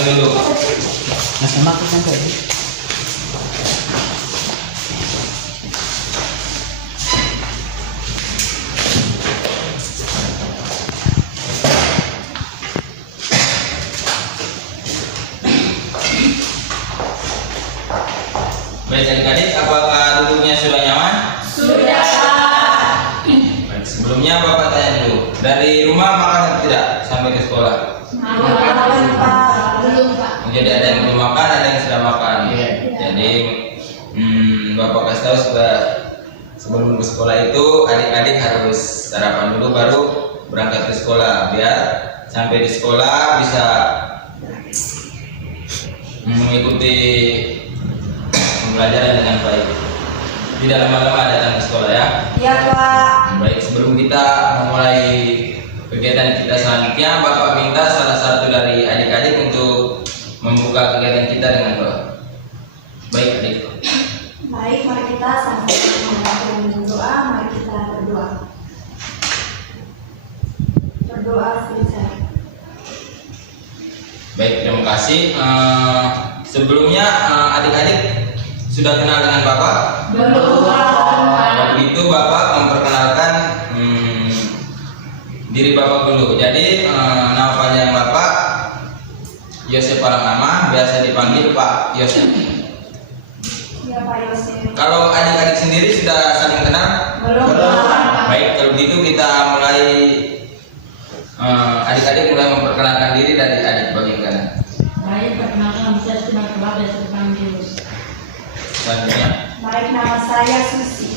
Diam dulu. Nasa makan sampai. Baik adik-adik, apakah duduknya sudah nyaman? Sudah. Baik, sebelumnya Bapak tanya dulu, dari rumah makan atau tidak sampai ke sekolah? Makan Pak. Belum Pak. Jadi ada yang belum makan, ada yang sudah makan. Iya. Jadi Bapak kasih tahu sudah sebelum ke sekolah itu adik-adik harus sarapan dulu baru berangkat ke sekolah biar sampai di sekolah bisa mengikuti pembelajaran dengan baik. Tidak lama-lama datang ke sekolah ya. Iya Pak. Baik, sebelum kita memulai kegiatan kita selanjutnya, Bapak minta salah satu dari adik-adik untuk membuka kegiatan kita dengan doa. Baik adik. Baik, mari kita sama-sama berdoa. Mari kita berdoa. Berdoa selesai. Baik, terima kasih. Sebelumnya adik-adik sudah kenal dengan Bapak? Belum Pak. Kalau begitu Bapak memperkenalkan diri Bapak dulu. Jadi nama panjang Bapak Yosef Palanama, biasa dipanggil Pak Yosef. Iya Pak Yosef. Kalau adik-adik sendiri sudah saling kenal? Belum Pak. Baik, kalau begitu kita mulai adik-adik mulai memperkenalkan diri dari adik bagian kanan. Baik, perkenalkan saya Sina Kebab dan dipanggil. Selanjutnya, Baik, nama saya Susi.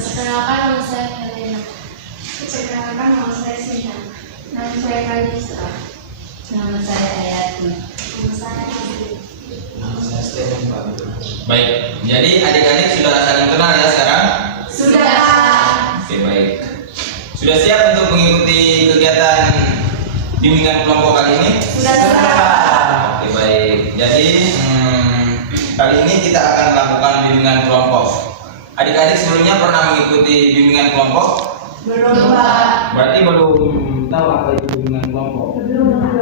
Perkenalkan nama saya Helena. Perkenalkan nama saya Sinta. Nama saya Kalista. Nama saya Ayati. Nama saya Nabi. baik. Jadi adik-adik sudah saling kenal ya sekarang? Sudah. Oke, baik. Sudah siap untuk mengikuti kegiatan bimbingan kelompok kali ini? Sudah. Oke, baik. Jadi kali ini kita akan melakukan bimbingan kelompok. Adik-adik sebelumnya pernah mengikuti bimbingan kelompok? Belum Pak. Berarti belum tahu apa itu bimbingan kelompok. Belum Pak.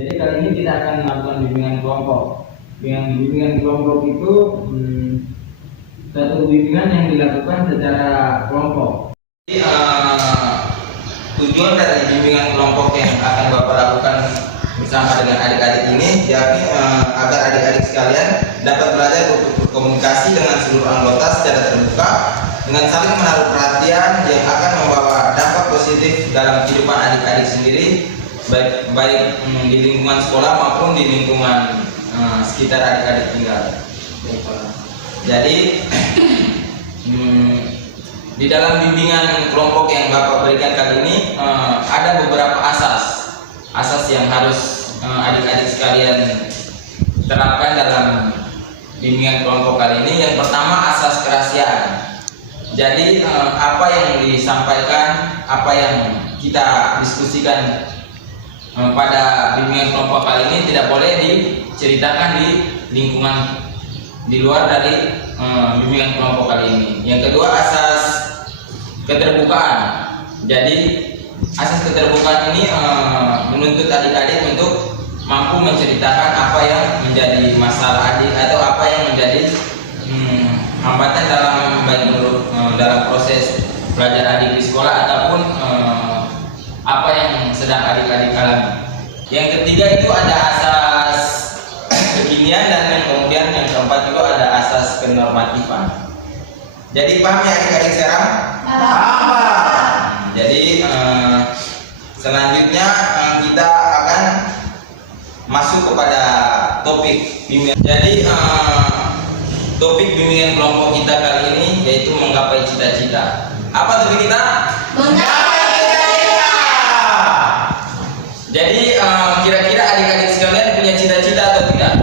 Jadi kali ini kita akan melakukan bimbingan kelompok. Bimbingan kelompok itu satu bimbingan yang dilakukan secara kelompok. Jadi, tujuan dari bimbingan kelompok yang akan Bapak lakukan bersama dengan adik-adik ini, yakni agar adik-adik sekalian dapat belajar berkomunikasi dengan seluruh anggota secara terbuka, dengan saling menaruh perhatian yang akan membawa dampak positif dalam kehidupan adik-adik sendiri, baik di lingkungan sekolah maupun di lingkungan sekitar adik-adik tinggal. Jadi di dalam bimbingan kelompok yang Bapak berikan kali ini ada beberapa asas yang harus adik-adik sekalian terapkan dalam bimbingan kelompok kali ini. Yang pertama, asas kerahasiaan. Jadi apa yang disampaikan, apa yang kita diskusikan pada bimbingan kelompok kali ini tidak boleh diceritakan di lingkungan di luar dari bimbingan kelompok kali ini. Yang kedua, asas keterbukaan. Jadi asas keterbukaan ini menuntut adik-adik untuk mampu menceritakan apa yang menjadi masalah adik atau apa yang menjadi hambatan dalam proses belajar adik di sekolah ataupun apa yang sedang adik-adik alami. Yang ketiga itu ada asas kekinian dan kemudian yang keempat juga ada asas kenormatifan. Jadi paham ya adik-adik sekarang? Paham. Jadi selanjutnya kita akan masuk kepada topik bimbingan. Jadi topik bimbingan kelompok kita kali ini yaitu menggapai cita-cita. Apa topik kita? Menggapai cita-cita. Jadi kira-kira adik-adik sekalian punya cita-cita atau tidak?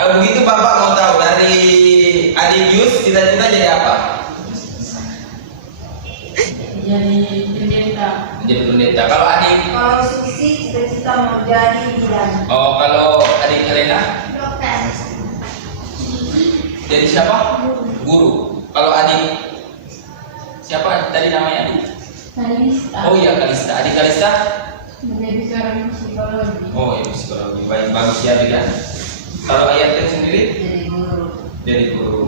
Kalau begitu Bapak mau tahu dari adik Yus cita-cita jadi apa? Jadi pendeta. Jadi pendeta. Kalau adik? Kalau Susi cita-cita mau jadi bidan. Oh, kalau adik Helena? Dokter. Jadi siapa? Guru. Kalau adik siapa tadi namanya adik? Kalista. Oh iya, Kalista. Adik Kalista? Menjadi seorang psikologi. Oh iya, psikologi. Baik, bagus ya adik ya. Kalau Ayatin sendiri? Jadi guru. Jadi guru.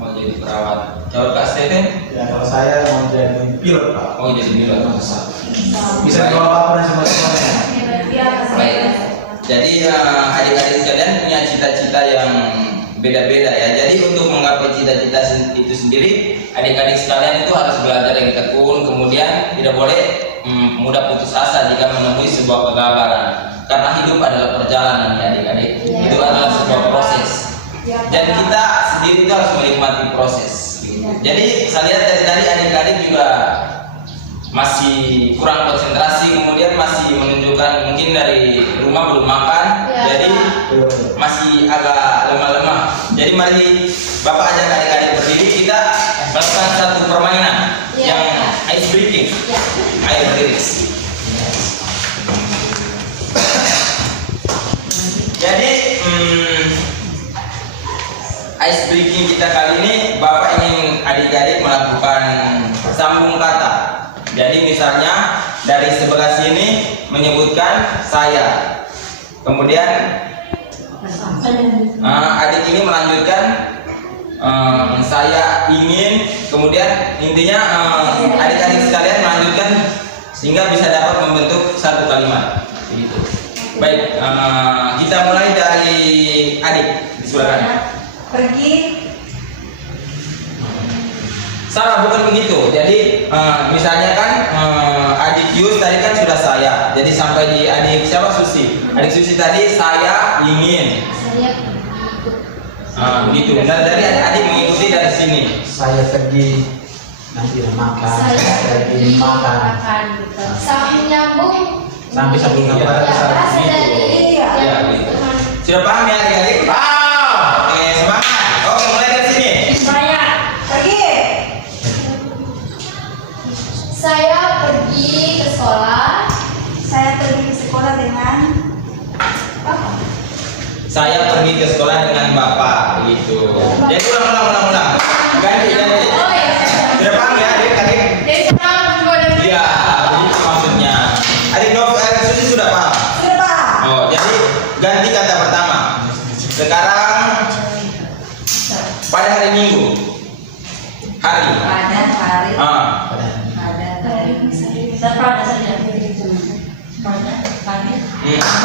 Mau jadi perawat. Kalau Kak Stephen? Ya kalau saya mau jadi pilot Pak. Oh jadi pilot. Bisa bawa apapun sama semuanya. Iya, Baik. Jadi adik-adik sekalian punya cita-cita yang beda-beda ya. Jadi untuk menggapai cita-cita itu sendiri, adik-adik sekalian itu harus belajar yang tekun. Kemudian tidak boleh mudah putus asa jika menemui sebuah kegagalan. Karena hidup adalah perjalanan ya adik-adik. Itu adalah sebuah proses. Dan kita sendiri itu harus menikmati proses. Jadi saya lihat dari tadi adik-adik juga masih kurang konsentrasi, kemudian masih menunjukkan mungkin dari rumah belum makan, Ya. jadi masih agak lemah-lemah. Jadi mari Bapak ajak adik-adik berdiri, kita melakukan satu permainan Ya. yang ice breaking. Ya. Ayo berdiri. Jadi ice breaking kita kali ini Bapak ingin adik-adik melakukan sambung kata. Jadi misalnya dari sebelah sini menyebutkan saya. Kemudian adik ini melanjutkan saya ingin. Kemudian intinya adik-adik sekalian melanjutkan sehingga bisa dapat membentuk satu kalimat. Begitu. Baik, kita mulai dari adik di sebelah kanan. Pergi. Salah, bukan begitu. Jadi misalnya kan adik Yus tadi kan sudah saya. Jadi sampai di adik siapa Susi. Adik Susi tadi saya ingin. Saya Begitu. Nah dari adik mengikuti dari sini. Saya pergi nanti makan. Saya pergi makan. makan gitu. Sampai nyambung. Sampai sambung Iya. kata Ya, bahasa dari Iya. Iya, gitu. Sudah paham ya adik-adik? Oke, semangat. Oke, mulai dari sini. Saya. Pergi. Saya pergi ke sekolah. Saya pergi ke sekolah dengan Saya pergi ke sekolah dengan bapak. Gitu. Jadi ulang. Ganti. Oh iya. Sudah paham ya adik-adik? Jadi sekarang kedua dan Iya, begitu maksudnya. Adik Susi sudah paham? sudah paham. Oh, jadi ganti kata pertama. Sekarang pada hari Minggu. Hari. Pada hari. Ah, Pada hari. Pada saja. Pada kami.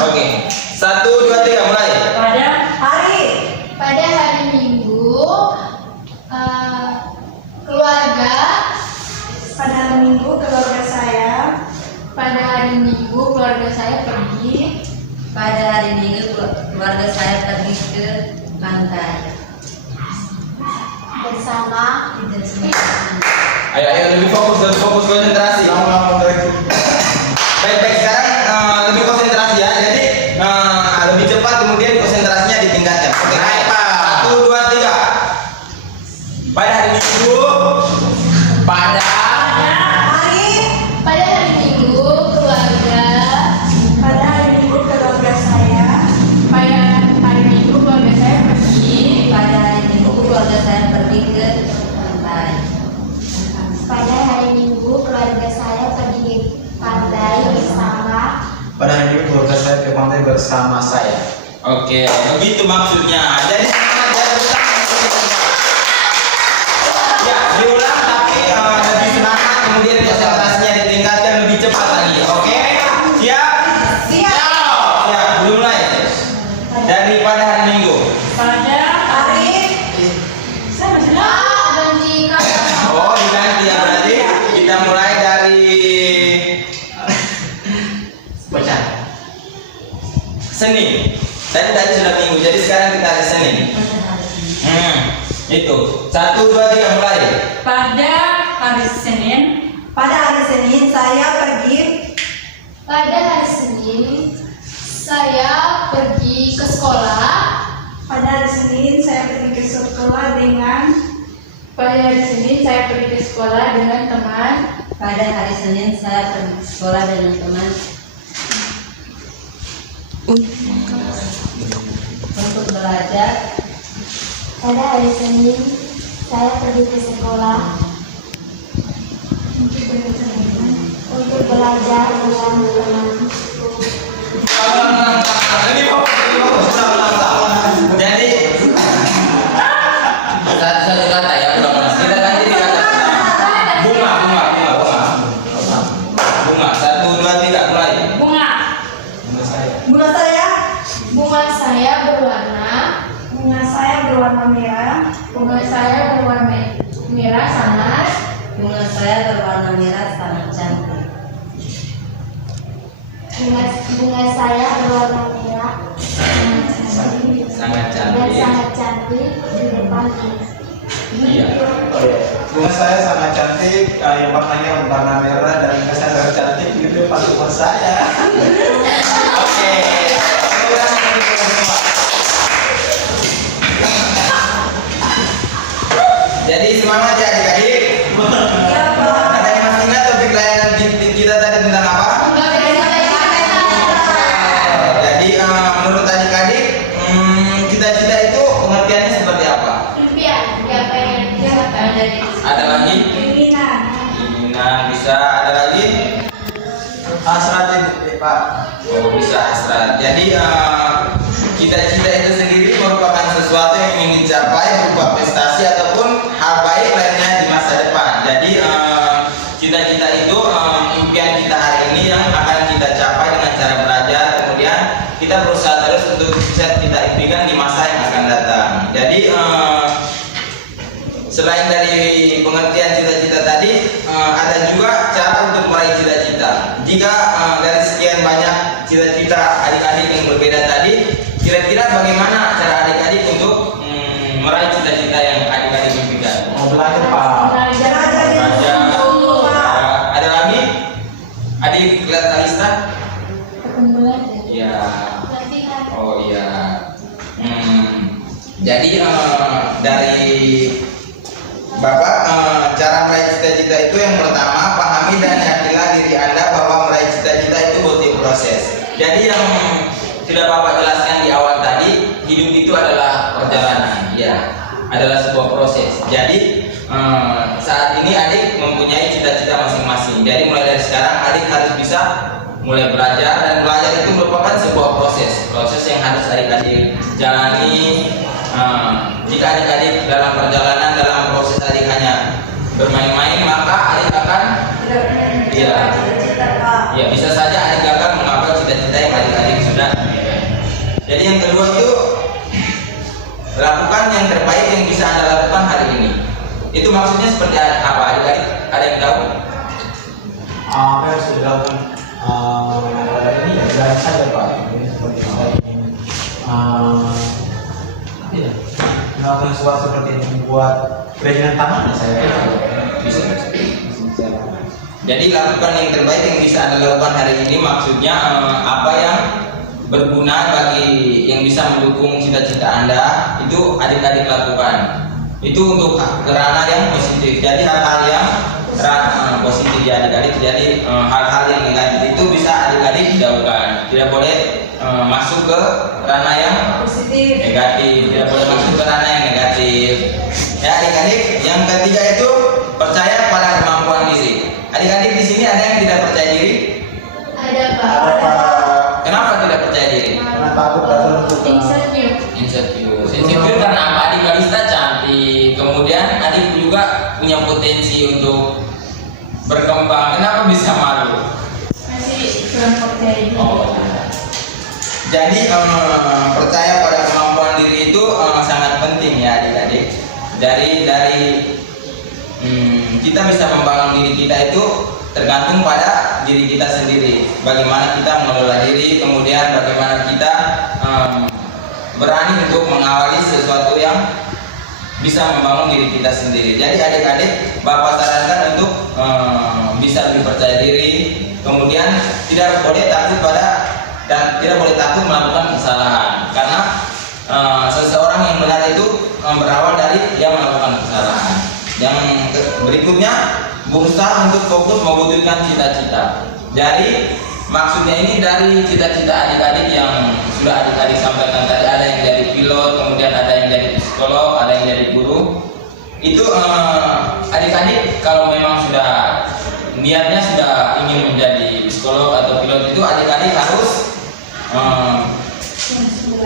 Oke. 1, 2, 3 mulai. Pada Hari. pada hari Minggu keluarga. Pada hari Minggu keluarga saya. Pada hari Minggu keluarga saya pergi. Pada hari Minggu keluarga saya pergi ke pantai. Bersama Ayo lebih fokus konsentrasi. Baik, sekarang lebih konsentrasi ya. Jadi lebih cepat kemudian konsentrasinya ditingkatkan. Oke. 1, 2, 3. Pada hari Minggu. Pada Hari. pada hari Minggu keluarga. Pada hari Minggu keluarga saya. Pada hari Minggu keluarga saya pergi. Pada hari Minggu keluarga saya pergi ke pantai. Pada hari Minggu keluarga saya pergi ke pantai bersama. Pada hari ini keluarga saya ke pantai bersama saya. Oke, begitu maksudnya. Jadi semangat ya, bersama. Ya, diulang tapi lebih semangat, kemudian konsentrasinya ditingkatkan lebih cepat lagi. Oke? Siap? Siap, belum mulai. Daripada hari Minggu. pada Hari. saya masih Ganti kata. Oh, diganti ya berarti. Kita mulai dari Baca. Senin. Tadi sudah Minggu, jadi sekarang kita hari Senin. Itu. 1, 2, 3 mulai. pada hari Senin. Pada hari Senin saya pergi. Pada hari Senin saya pergi ke sekolah. Pada hari Senin saya pergi ke sekolah dengan. Pada hari Senin saya pergi ke sekolah dengan teman. Pada hari Senin saya pergi ke sekolah dengan teman untuk belajar. Pada hari Senin saya pergi ke sekolah. untuk belajar dalam teman. Jadi satu kata ya, kita ganti di kata bunga. Bunga, 1, 2, 3, mulai. Bunga. Bunga saya. Bunga saya berwarna merah. Bunga saya berwarna merah sangat. Bunga saya berwarna merah sangat cantik. Bunga saya berwarna merah Sangat dan cantik. sangat cantik di depan kita. Iya. Bunga saya sangat cantik, yang warnanya warna merah dan bunga saya sangat cantik di depan rumah saya. Oke. Jadi semangat ya adik-adik. Iya, Pak. Ada yang masih ingat topik layanan kita tadi tentang apa? Jadi menurut adik-adik, cita-cita itu pengertiannya seperti apa? Impian, dia pengen jadi. Ada lagi? Keinginan. Keinginan bisa. Ada lagi? Hasrat Pak. Oh, bisa hasrat. Jadi cita-cita itu sendiri merupakan sesuatu yang ingin dicapai berupa prestasi ataupun hal baik lainnya di masa depan. Jadi cita-cita itu impian kita hari ini yang akan kita capai dengan cara belajar. Kemudian kita berusaha terus untuk bisa kita impikan di masa yang akan datang. Jadi selain dari pengertian cita-cita tadi, ada juga cara untuk meraih cita-cita. Jika dari sekian banyak cita-cita adik-adik yang berbeda tadi, kira-kira bagaimana cara adik-adik untuk meraih cita-cita yang adik-adik impikan? Mau belajar Pak. Belajar dulu, Pak. Ada lagi? Adik lihat Kalista? Tekun belajar. Ya. Latihan. Oh iya. Jadi dari Bapak, cara meraih cita-cita itu yang pertama, pahami dan yakinilah diri Anda bahwa meraih cita-cita itu butuh proses. Jadi yang sudah Bapak jelaskan di awal tadi, hidup itu adalah perjalanan, ya, adalah sebuah proses. Jadi saat ini adik mempunyai cita-cita masing-masing. Jadi mulai dari sekarang adik harus bisa mulai belajar, dan belajar itu merupakan sebuah proses yang harus adik-adik jalani. Jika adik-adik dalam perjalanan, dalam proses adik hanya bermain-main, maka adik akan Tidak pernah Iya. cita-cita, Pak. ya bisa saja adik akan mengapa cita-cita yang adik-adik sudah. Jadi yang kedua itu, lakukan yang terbaik yang bisa Anda lakukan hari ini. Itu maksudnya seperti apa adik-adik? Ada yang tahu? Apa yang harus dilakukan ini ya jalan saja Pak. Ini seperti saya ingin melakukan sesuatu seperti ini, membuat kerajinan tangan saya. Bisa. Jadi lakukan yang terbaik yang bisa Anda lakukan hari ini, maksudnya apa yang berguna bagi yang bisa mendukung cita-cita Anda, itu adik-adik lakukan. Itu untuk ranah yang positif. Jadi hal-hal yang positif ya adik-adik. Jadi hal-hal yang negatif itu bisa adik-adik jauhkan. Tidak boleh masuk ke ranah yang Positif. negatif. Tidak boleh masuk ke ranah yang negatif. Ya adik-adik. Yang ketiga itu percaya pada kemampuan diri. Adik-adik di sini ada yang tidak percaya diri? Ada Pak. Ada Pak. Kenapa tidak percaya diri? Karena takut dan menentukan. Insecure. Insecure karena apa? Adik Kalista cantik, kemudian adik juga punya potensi untuk berkembang. Kenapa bisa malu? Masih kurang percaya diri. Oh. Jadi percaya pada kemampuan diri itu sangat penting ya adik-adik. Dari kita bisa membangun diri kita itu tergantung pada diri kita sendiri. Bagaimana kita mengelola diri, kemudian bagaimana kita berani untuk mengawali sesuatu yang bisa membangun diri kita sendiri. Jadi adik-adik, Bapak sarankan untuk bisa lebih percaya diri, kemudian tidak boleh takut melakukan kesalahan, karena seseorang yang benar itu berawal dari dia melakukan kesalahan. Yang berikutnya, berusaha untuk fokus mewujudkan cita-cita. Jadi maksudnya ini dari cita-cita adik-adik yang sudah adik-adik sampaikan tadi, ada yang jadi pilot, kemudian ada yang jadi psikolog, ada yang jadi guru. Itu adik-adik kalau memang sudah niatnya sudah ingin menjadi psikolog atau pilot itu, adik-adik harus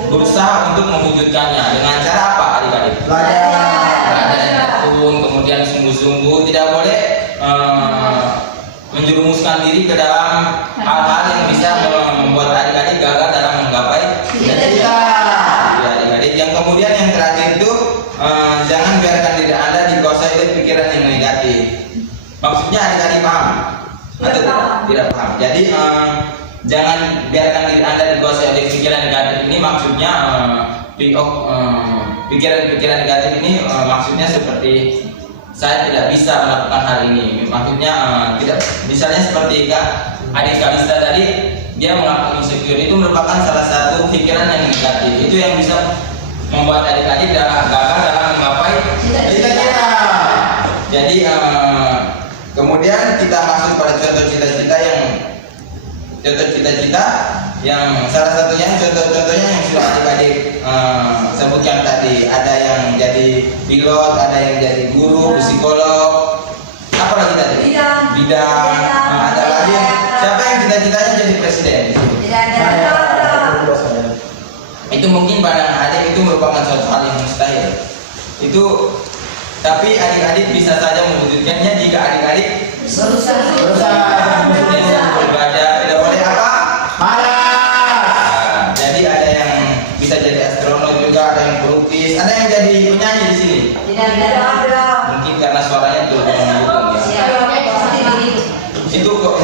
berusaha untuk mewujudkannya dengan cara apa adik-adik? Belajar dan tekun, kemudian sungguh-sungguh, tidak boleh menjerumuskan diri ke dalam hal-hal yang bisa membuat adik-adik gagal dalam menggapai cita-cita. Ya, adik-adik. Yang kemudian yang terakhir itu jangan biarkan diri Anda dikuasai oleh pikiran yang negatif. Maksudnya adik-adik paham atau tidak paham? Jadi jangan biarkan diri Anda dikuasai oleh pikiran negatif ini. Maksudnya pikiran-pikiran negatif ini maksudnya seperti saya tidak bisa melakukan hal ini. Maksudnya tidak, misalnya seperti adik Kalista tadi, dia mengaku insecure, itu merupakan salah satu pikiran yang negatif. Itu yang bisa membuat adik-adik gagal dalam menggapai cita-cita. Jadi kemudian kita masuk pada contoh cita-cita yang salah satunya contoh-contohnya yang sudah adik-adik sebutkan tadi. Ada yang jadi pilot, ada yang jadi guru, psikolog, apa lagi tadi? Bidang. Ada lagi siapa yang cita-citanya jadi presiden? Itu mungkin pandangan adik itu merupakan suatu hal yang mustahil. Itu tapi adik-adik bisa saja mewujudkannya jika adik-adik berusaha belajar. Tidak boleh apa? Malas. Jadi ada yang bisa jadi astronot juga, ada yang pelukis, ada yang jadi penyanyi di sini. Mungkin karena suaranya itu mendukung ya.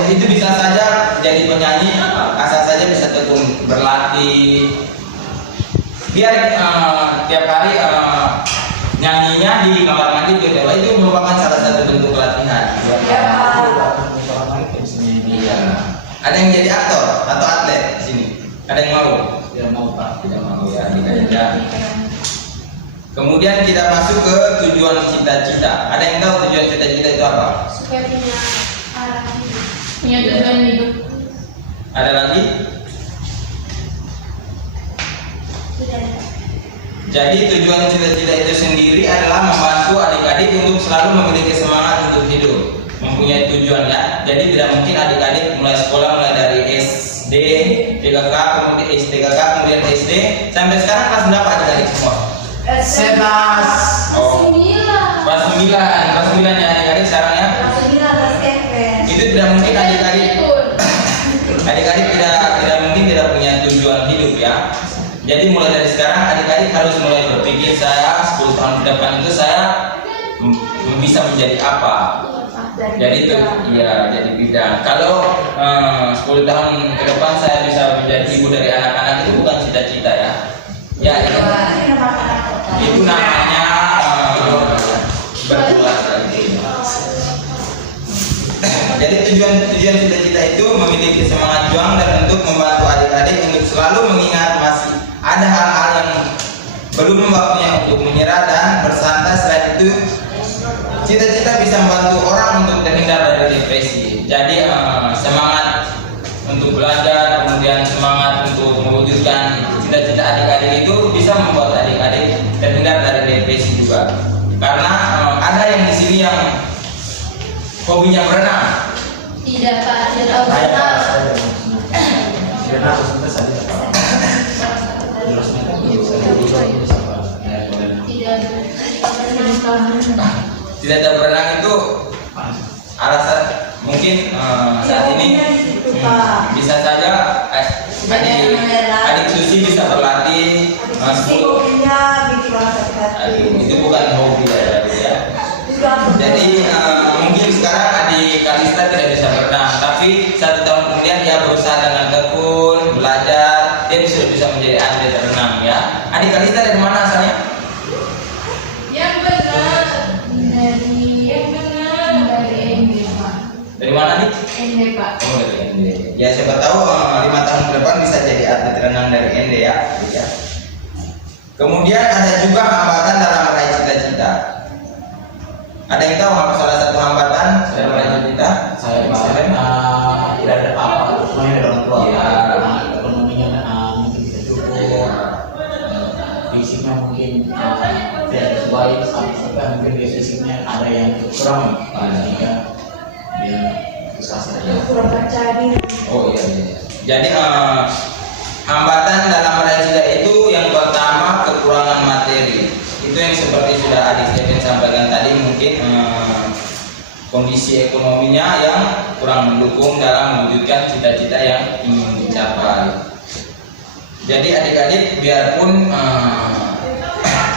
Itu bisa saja jadi penyanyi, asal saja bisa tekun berlatih. Biar tiap hari nyanyinya di kamar mandi gitu. Itu merupakan salah satu bentuk latihan. Iya. Ada yang jadi aktor atau atlet di sini? Ada yang mau? Tidak mau Pak, tidak mau ya. Tidak. Kemudian kita masuk ke tujuan cita-cita. Ada yang tahu tujuan cita-cita itu apa? Supaya punya arah hidup. Punya tujuan hidup. Ada lagi? Tidak ada. Jadi tujuan cita-cita itu sendiri adalah membantu adik-adik untuk selalu memiliki semangat untuk hidup, mempunyai tujuan ya. Jadi tidak mungkin adik-adik mulai sekolah mulai dari SD, TKK, kemudian STKK, kemudian SD sampai sekarang kelas berapa adik-adik semua? Senas. Oh, kelas 9 ya adik-adik sekarang ya. Itu tidak mungkin adik-adik tidak mungkin tidak punya tujuan hidup ya. Jadi mulai dari sekarang adik-adik harus mulai berpikir, saya 10 tahun ke depan itu saya bisa menjadi apa. Jadi itu iya jadi bidang. Kalau 10 tahun ke depan saya bisa menjadi ibu dari anak-anak, itu bukan cita-cita ya. Ya itu namanya berbuat lagi. Jadi tujuan cita-cita itu memiliki semangat juang dan untuk membantu adik-adik untuk selalu mengingat masih ada hal-hal yang belum waktunya untuk menyerah dan bersantai. Selain itu, cita-cita bisa membantu orang untuk terhindar dari depresi. Jadi semangat untuk belajar, kemudian semangat untuk mewujudkan cita-cita adik-adik itu bisa membuat adik-adik terhindar dari depresi juga. Karena ada yang di sini yang hobinya berenang. Tidak Pak, tidak berenang. Tidak ada berenang itu alasan mungkin saat ini bisa saja adik Susi bisa berlatih 10. Itu bukan hobi ya. Jadi mungkin sekarang adik Kalista tidak bisa berenang, tapi 1 tahun kemudian dia berusaha dengan tekun belajar, dia sudah bisa menjadi atlet renang ya. Adik Kalista dari mana asalnya? Yang benar. Dari ND Pak. Dari mana nih? ND Pak. Oh dari ND. Ya siapa tahu 5 tahun ke depan bisa jadi atlet renang dari ND ya. Kemudian ada juga hambatan dalam meraih cita-cita. Ada yang tahu apa salah satu hambatan dalam meraih cita-cita? Saya tidak ada apa-apa, semuanya dari orang tua. Iya. Ekonominya mungkin bisa cukup, fisiknya mungkin tidak sesuai, sampai mungkin dia fisiknya ada yang kurang, sehingga dia susah saja. kurang percaya diri. Oh iya, iya. Jadi hambatan dalam meraih cita itu yang pertama kekurangan materi. Itu yang seperti sudah adik Steven sampaikan tadi, mungkin kondisi ekonominya yang kurang mendukung dalam mewujudkan cita-cita yang ingin dicapai. Jadi adik-adik, biarpun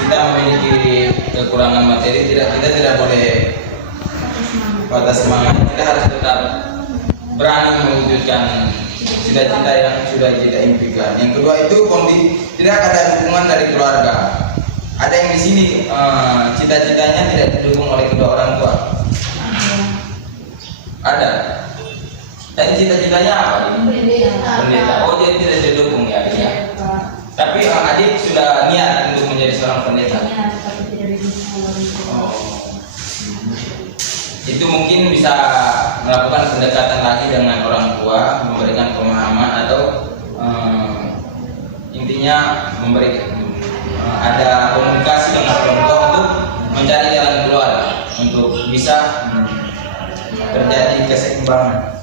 kita memiliki kekurangan materi, kita tidak boleh patah semangat. Kita harus tetap berani mewujudkan cita-cita yang sudah kita impikan. Yang kedua itu tidak ada dukungan dari keluarga. Ada yang di sini cita-citanya tidak didukung oleh kedua orang tua. Ada. Tadi cita-citanya apa? Pendeta. Oh, jadi tidak didukung ya, adik ya. Tapi adik sudah niat untuk menjadi seorang pendeta. Oh. Itu mungkin bisa melakukan pendekatan lagi dengan orang tua, memberikan pemahaman atau intinya memberikan ada komunikasi dengan orang tua untuk mencari jalan keluar untuk bisa terjadi keseimbangan.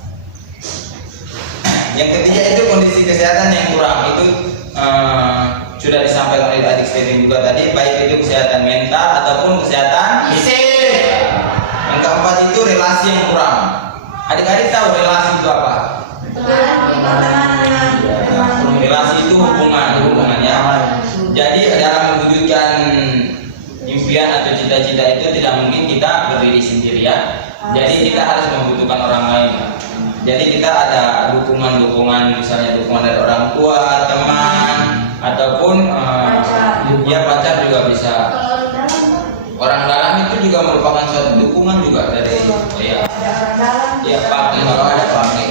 Yang ketiga itu kondisi kesehatan yang kurang, itu sudah disampaikan oleh adik Steven juga tadi, baik itu kesehatan mental ataupun kesehatan fisik. Yang keempat itu relasi yang kurang. Adik-adik tahu relasi itu apa? Relasi itu hubungan ya. Jadi dalam mewujudkan impian atau cita-cita itu tidak mungkin kita berdiri sendirian. Jadi kita harus membutuhkan orang lain. Jadi kita ada dukungan, misalnya dukungan dari orang tua, teman, ataupun ya pacar juga bisa. Orang dalam itu juga merupakan suatu dukungan juga dari ya partner, kalau ada partner.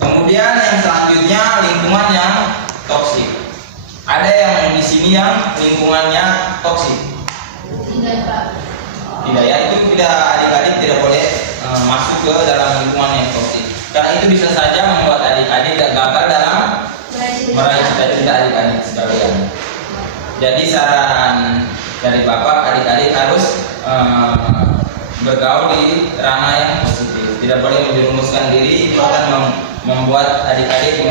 Kemudian yang selanjutnya lingkungan yang toksik. Ada yang di sini yang lingkungannya toksik. Tidak ya, itu tidak, adik-adik tidak boleh masuk ke dalam lingkungan yang toksik. Karena itu bisa saja membuat adik-adik gagal dalam meraih cita-cita adik-adik sekalian. Jadi saran dari Bapak, adik-adik harus bergaul di ranah yang positif. Tidak boleh menjerumuskan diri, itu akan membuat adik-adik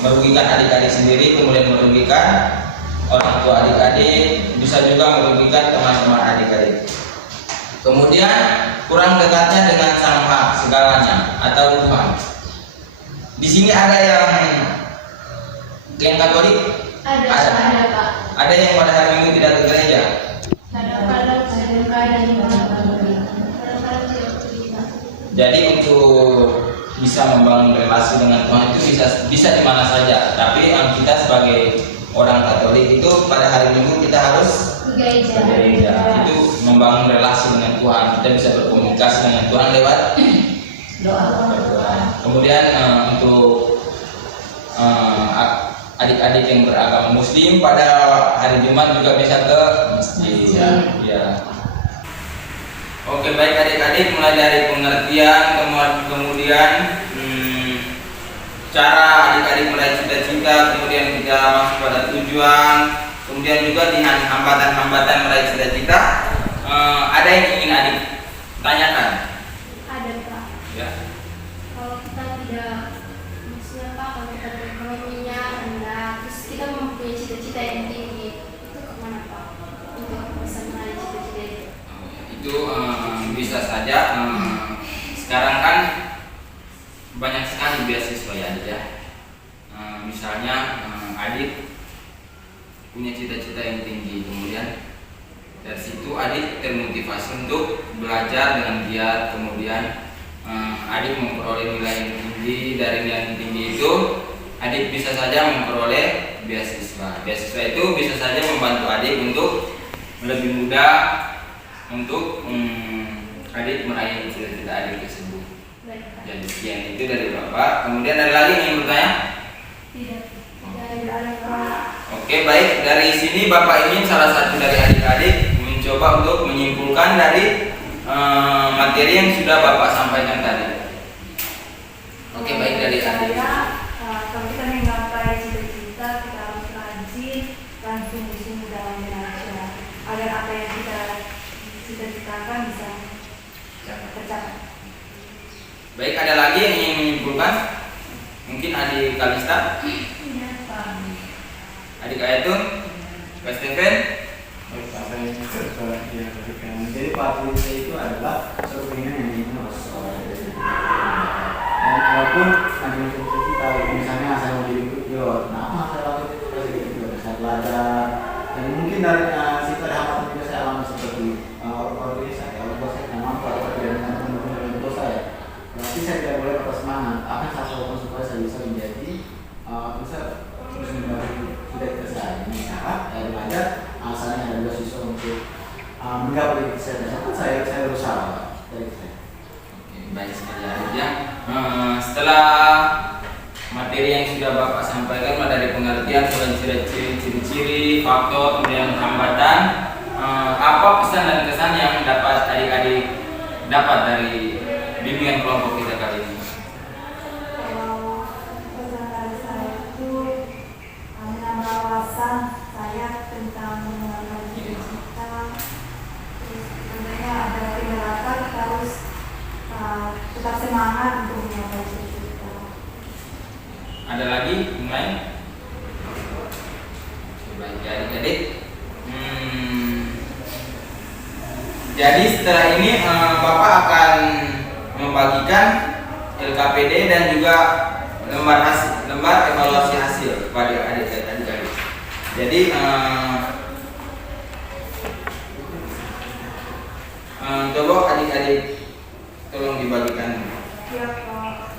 merugikan adik-adik sendiri, kemudian merugikan orang tua adik-adik, bisa juga merugikan teman-teman adik-adik. Kemudian kurang dekatnya dengan sang segalanya atau Tuhan. Di sini ada yang Katolik? Ada Pak. Ada yang pada hari Minggu tidak ke gereja? Jadi untuk bisa membangun relasi dengan Tuhan itu bisa di mana saja. Tapi kita sebagai orang Katolik itu pada hari Minggu kita harus ke gereja. Itu membangun relasi dengan Tuhan. Kita bisa berkomunikasi dengan Tuhan lewat doa. Kemudian untuk adik-adik yang beragama Muslim pada hari Jumat juga bisa ke masjid. Ya. Oke, baik adik-adik, mulai dari pengertian, kemudian cara adik-adik meraih cita-cita, kemudian kita masuk pada tujuan, kemudian juga di hambatan-hambatan meraih cita-cita. Ada yang ingin adik tanyakan? Ada Pak. Ya. Kalau kita tidak, maksudnya Pak, kalau kita ekonominya rendah, terus kita mempunyai cita-cita yang tinggi, itu kemana Pak? Untuk bisa meraih cita-cita itu? Itu bisa saja. Sekarang kan banyak sekali beasiswa ya adik ya. Misalnya adik punya cita-cita yang tinggi, kemudian dari situ adik termotivasi untuk belajar dengan giat, kemudian adik memperoleh nilai yang tinggi. Dari nilai yang tinggi itu adik bisa saja memperoleh beasiswa. Beasiswa itu bisa saja membantu adik untuk lebih mudah untuk adik meraih cita-cita adik tersebut. Jadi sekian itu dari Bapak. Kemudian ada lagi yang ingin bertanya? Tidak. Oke, baik. Dari sini Bapak ingin salah satu dari adik-adik mencoba untuk menyimpulkan dari materi yang sudah Bapak sampaikan tadi. Oke, baik dari adik. Kalau kita menggapai cita-cita, kita harus rajin dan sungguh-sungguh dalam belajar agar apa yang kita cita-citakan bisa tercapai. Baik, ada lagi yang ingin menyimpulkan? Mungkin adik Kalista, adik Ayatun, Pak Steven. Jadi Pak Polisi itu adalah suatu keinginan yang ingin masuk dan walaupun nanti kita misalnya saya mau jadi pilot, nah saya lakukan itu saya belajar dan mungkin dari situ ada hambatan juga saya alami seperti orang tua saya tidak mampu atau tidak dengan teman-teman orang tua saya. Berarti saya tidak boleh patah semangat. Apa yang saya lakukan supaya saya bisa menjadi bisa terus membantu kita saya ini cara belajar asalnya ada beasiswa untuk menggapai kesehatan saya berusaha dari saya. Oke, baik sekali Arif ya. Setelah materi yang sudah Bapak sampaikan dari pengertian mulai ciri-ciri, faktor, kemudian hambatan, apa pesan dan kesan yang dapat adik-adik dapat dari bimbingan kelompok kita kali ini? Kalau pesan dari saya itu menambah wawasan saya tentang mengenal cita-cita, terus tentunya ada tindakan kita harus tetap semangat untuk mencapai cita-cita. Ada lagi yang lain? Baik adik-adik. Jadi setelah ini Bapak akan membagikan LKPD dan juga lembar evaluasi hasil kepada adik-adik. Jadi coba adik-adik tolong dibagikan. Ya, Pak.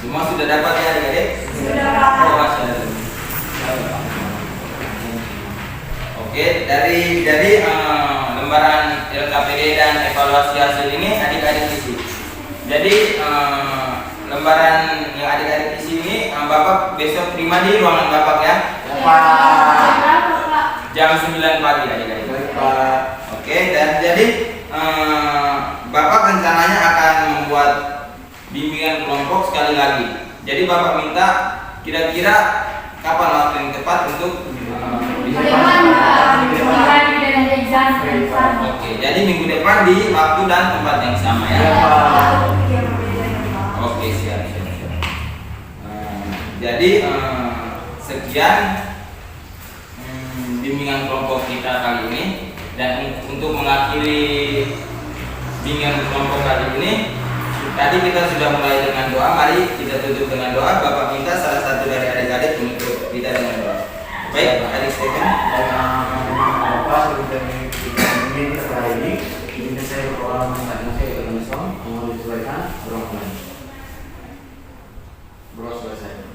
Semua sudah dapat ya adik-adik? Sudah, Pak. Oh, sudah. Oke, dari lembaran LKPD dan evaluasi hasil ini adik-adik isi. Jadi lembaran yang adik-adik isi ini Bapak besok terima di ruangan Bapak ya. Jam 9 pagi adik-adik. Baik Pak. Oke, dan jadi Bapak rencananya akan membuat bimbingan kelompok sekali lagi. Jadi Bapak minta kira-kira kapan waktu yang tepat untuk Oke, jadi minggu depan di waktu dan tempat yang sama ya. Oke, siap. Jadi sekian bimbingan kelompok kita kali ini, dan untuk mengakhiri bimbingan kelompok kali ini, tadi kita sudah mulai dengan doa. Mari kita tutup dengan doa. Bapak minta salah satu dari adik-adik untuk kita dengan doa. Baik, adik Stephen. Bapak seperti ini setelah ini saya berdoa mengingatkan saya ke Islam mau disesuaikan berdoa lain. Berdoa selesai.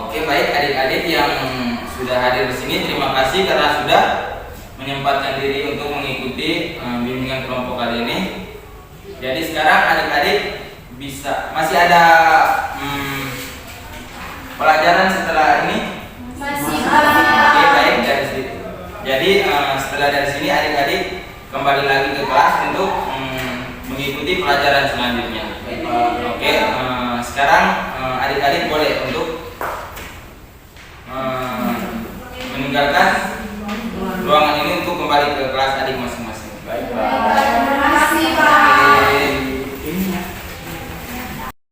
Oke, baik adik-adik yang sudah hadir di sini, terima kasih karena sudah menyempatkan diri untuk mengikuti bimbingan kelompok kali ini. Jadi sekarang adik-adik masih ada pelajaran setelah ini? Masih Oke, baik dari situ. Jadi setelah dari sini adik-adik kembali lagi ke kelas untuk mengikuti pelajaran selanjutnya. Oke, sekarang adik-adik boleh untuk meninggalkan ruangan ini untuk kembali ke kelas adik masing-masing. Baik Pak.